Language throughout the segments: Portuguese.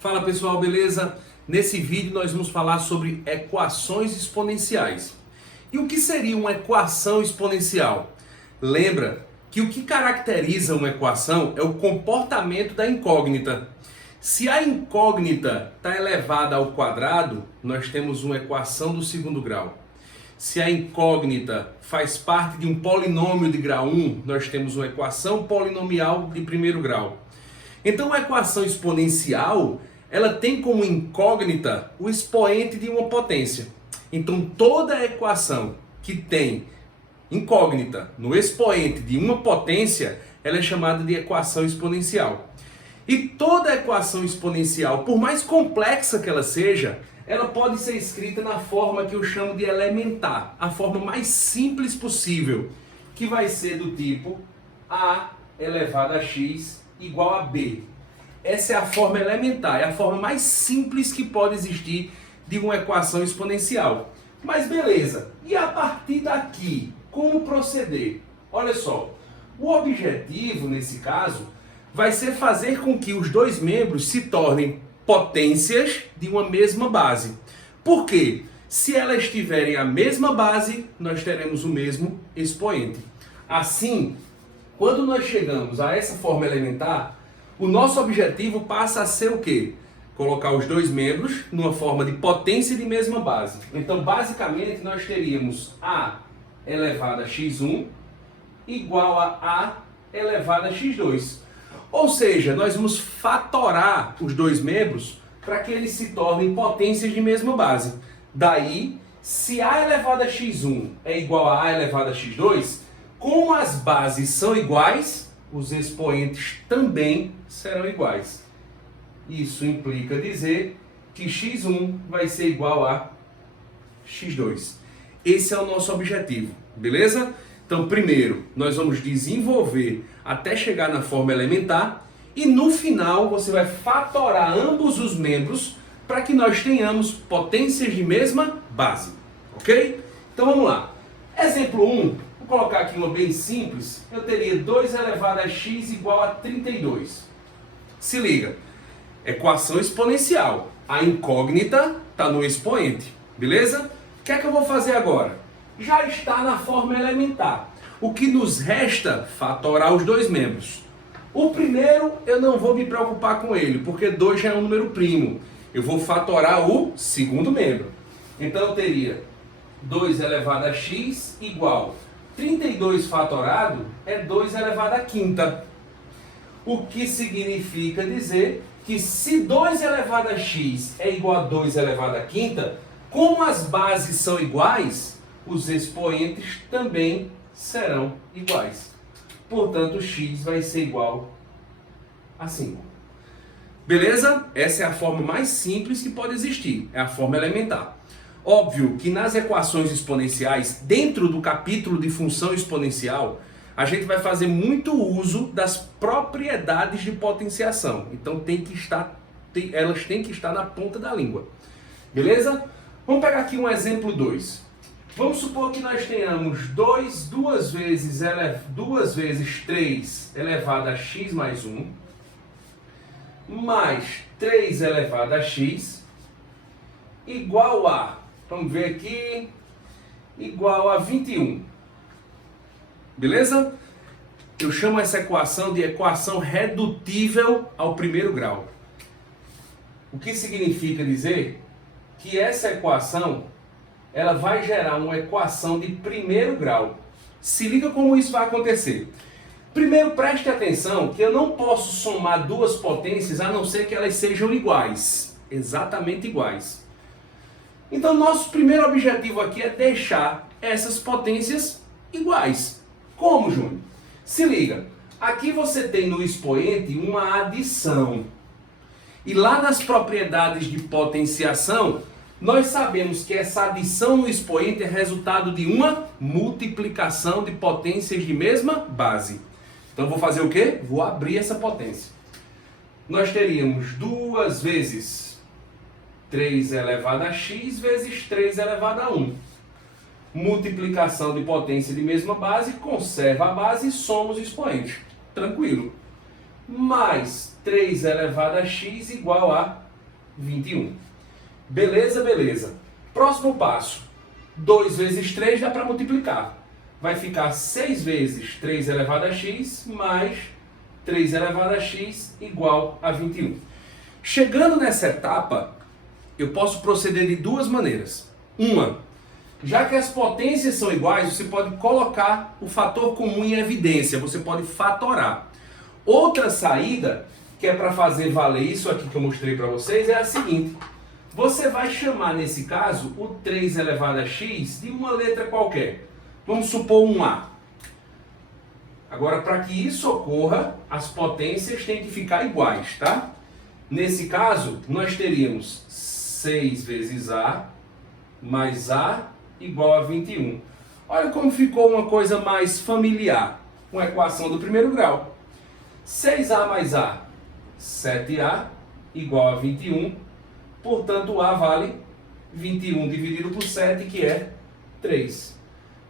Fala pessoal, beleza? Nesse vídeo nós vamos falar sobre equações exponenciais. E o que seria uma equação exponencial? Lembra que o que caracteriza uma equação é o comportamento da incógnita. Se a incógnita está elevada ao quadrado, nós temos uma equação do segundo grau. Se a incógnita faz parte de um polinômio de grau 1, nós temos uma equação polinomial de primeiro grau. Então a equação exponencial, ela tem como incógnita o expoente de uma potência. Então toda equação que tem incógnita no expoente de uma potência, ela é chamada de equação exponencial. E toda equação exponencial, por mais complexa que ela seja, ela pode ser escrita na forma que eu chamo de elementar, a forma mais simples possível, que vai ser do tipo a elevado a x igual a b. Essa é a forma elementar, é a forma mais simples que pode existir de uma equação exponencial. Mas beleza, e a partir daqui, como proceder? Olha só, o objetivo nesse caso vai ser fazer com que os dois membros se tornem potências de uma mesma base. Por quê? Se elas tiverem a mesma base, nós teremos o mesmo expoente. Assim, quando nós chegamos a essa forma elementar, o nosso objetivo passa a ser o quê? Colocar os dois membros numa forma de potência de mesma base. Então, basicamente, nós teríamos a elevado a x1 igual a elevado a x2. Ou seja, nós vamos fatorar os dois membros para que eles se tornem potências de mesma base. Daí, se a elevado a x1 é igual a elevado a x2, como as bases são iguais, os expoentes também serão iguais. Isso implica dizer que x1 vai ser igual a x2. Esse é o nosso objetivo, beleza? Então, primeiro, nós vamos desenvolver até chegar na forma elementar e no final você vai fatorar ambos os membros para que nós tenhamos potências de mesma base, ok? Então vamos lá. Exemplo 1, vou colocar aqui uma bem simples, eu teria 2 elevado a x igual a 32. Se liga, equação exponencial, a incógnita está no expoente, beleza? O que é que eu vou fazer agora? Já está na forma elementar. O que nos resta? Fatorar os dois membros. O primeiro eu não vou me preocupar com ele, porque 2 já é um número primo. Eu vou fatorar o segundo membro. Então eu teria 2 elevado a x igual 32 fatorado é 2 elevado a quinta. O que significa dizer que se 2 elevado a x é igual a 2 elevado a quinta, como as bases são iguais, os expoentes também serão iguais. Portanto, x vai ser igual a 5. Beleza? Essa é a forma mais simples que pode existir. É a forma elementar. Óbvio que nas equações exponenciais, dentro do capítulo de função exponencial, a gente vai fazer muito uso das propriedades de potenciação. Então elas têm que estar na ponta da língua. Beleza? Vamos pegar aqui um exemplo 2. Vamos supor que nós tenhamos 2 vezes 3 elevado a x mais 1, mais 3 elevado a x, igual a, vamos ver aqui, igual a 21. Beleza? Eu chamo essa equação de equação redutível ao primeiro grau. O que significa dizer que essa equação ela vai gerar uma equação de primeiro grau. Se liga como isso vai acontecer. Primeiro, preste atenção que eu não posso somar duas potências a não ser que elas sejam iguais. Exatamente iguais. Então, nosso primeiro objetivo aqui é deixar essas potências iguais. Como, Júnior? Se liga. Aqui você tem no expoente uma adição. E lá nas propriedades de potenciação, nós sabemos que essa adição no expoente é resultado de uma multiplicação de potências de mesma base. Então vou fazer o quê? Vou abrir essa potência. Nós teríamos 2 vezes 3 elevado a x vezes 3 elevado a 1. Multiplicação de potência de mesma base, conserva a base e soma os expoentes. Tranquilo. Mais 3 elevado a x igual a 21. Beleza, beleza. Próximo passo. 2 vezes 3 dá para multiplicar. Vai ficar 6 vezes 3 elevado a x mais 3 elevado a x igual a 21. Chegando nessa etapa, eu posso proceder de duas maneiras. Uma, já que as potências são iguais, você pode colocar o fator comum em evidência, você pode fatorar. Outra saída, que é para fazer valer isso aqui que eu mostrei para vocês, é a seguinte. Você vai chamar, nesse caso, o 3 elevado a x de uma letra qualquer. Vamos supor um A. Agora, para que isso ocorra, as potências têm que ficar iguais, tá? Nesse caso, nós teríamos 6 vezes A mais A igual a 21. Olha como ficou uma coisa mais familiar. Uma equação do primeiro grau. 6A mais A, 7A igual a 21. Portanto, A vale 21 dividido por 7, que é 3.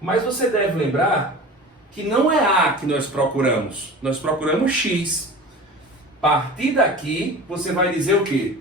Mas você deve lembrar que não é A que nós procuramos. Nós procuramos X. A partir daqui, você vai dizer o quê?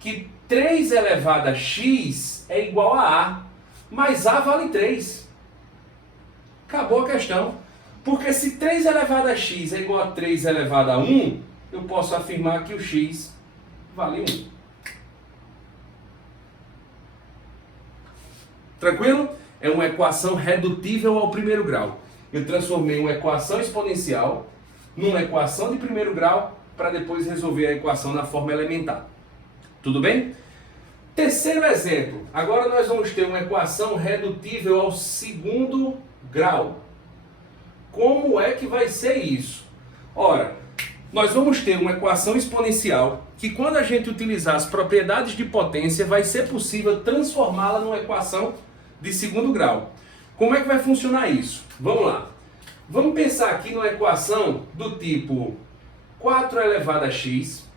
Que 3 elevado a x é igual a A. Mas A vale 3. Acabou a questão. Porque se 3 elevado a x é igual a 3 elevado a 1, eu posso afirmar que o x vale 1. Tranquilo? É uma equação redutível ao primeiro grau. Eu transformei uma equação exponencial numa equação de primeiro grau para depois resolver a equação na forma elementar. Tudo bem? Terceiro exemplo. Agora nós vamos ter uma equação redutível ao segundo grau. Como é que vai ser isso? Ora, nós vamos ter uma equação exponencial que, quando a gente utilizar as propriedades de potência, vai ser possível transformá-la numa equação de segundo grau. Como é que vai funcionar isso? Vamos lá. Vamos pensar aqui numa equação do tipo 4 elevado a x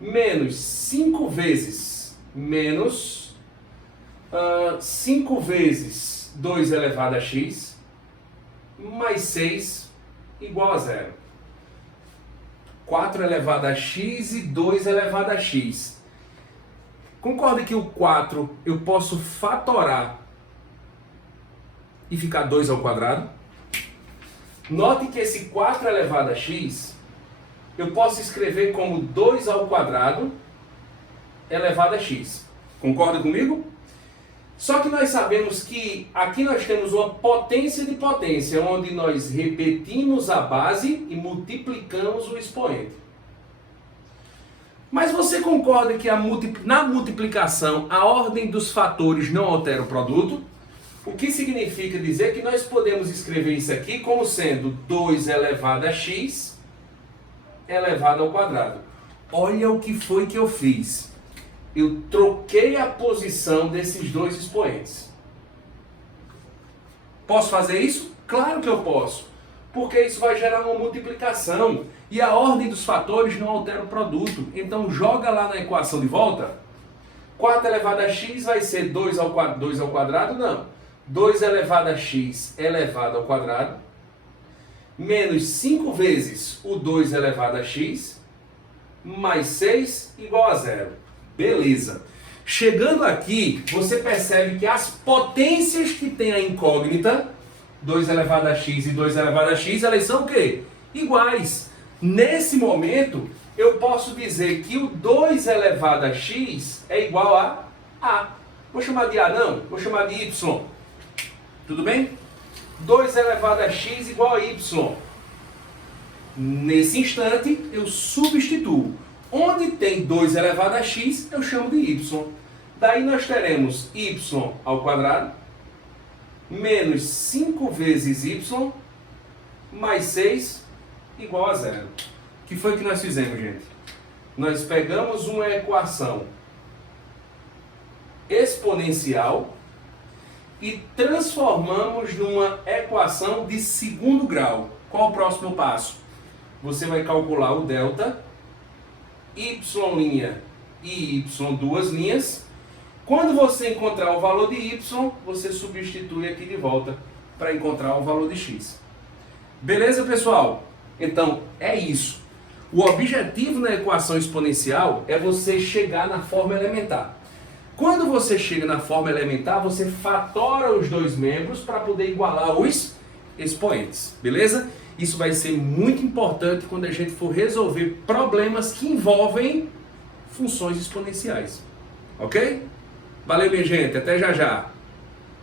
menos 5 vezes menos 5 vezes 2 elevado a x mais 6 igual a 0. 4 elevado a x e 2 elevado a x. Concorda que o 4 eu posso fatorar e ficar 2 ao quadrado? Note que esse 4 elevado a x eu posso escrever como 2 ao quadrado elevado a x. Concorda comigo? Só que nós sabemos que aqui nós temos uma potência de potência, onde nós repetimos a base e multiplicamos o expoente. Mas você concorda que na multiplicação a ordem dos fatores não altera o produto? O que significa dizer que nós podemos escrever isso aqui como sendo 2 elevado a x elevado ao quadrado. Olha o que foi que eu fiz. Eu troquei a posição desses dois expoentes. Posso fazer isso? Claro que eu posso. Porque isso vai gerar uma multiplicação. E a ordem dos fatores não altera o produto. Então joga lá na equação de volta. 4 elevado a x vai ser 2 ao quadrado? Não. 2 elevado a x elevado ao quadrado. Menos 5 vezes o 2 elevado a x. Mais 6 igual a 0. Beleza. Chegando aqui, você percebe que as potências que tem a incógnita, 2 elevado a x e 2 elevado a x, elas são o quê? Iguais. Nesse momento, eu posso dizer que o 2 elevado a x é igual a A. Vou chamar de A não, vou chamar de Y. Tudo bem? 2 elevado a x igual a Y. Nesse instante, eu substituo. Onde tem 2 elevado a x, eu chamo de y. Daí nós teremos y ao quadrado, menos 5 vezes y, mais 6, igual a 0. O que foi que nós fizemos, gente? Nós pegamos uma equação exponencial e transformamos numa equação de segundo grau. Qual o próximo passo? Você vai calcular o delta, y' e y duas linhas. Quando você encontrar o valor de y, você substitui aqui de volta para encontrar o valor de x. Beleza, pessoal? Então, é isso. O objetivo na equação exponencial é você chegar na forma elementar. Quando você chega na forma elementar, você fatora os dois membros para poder igualar os expoentes, beleza? Isso vai ser muito importante quando a gente for resolver problemas que envolvem funções exponenciais, ok? Valeu, minha gente, até já já!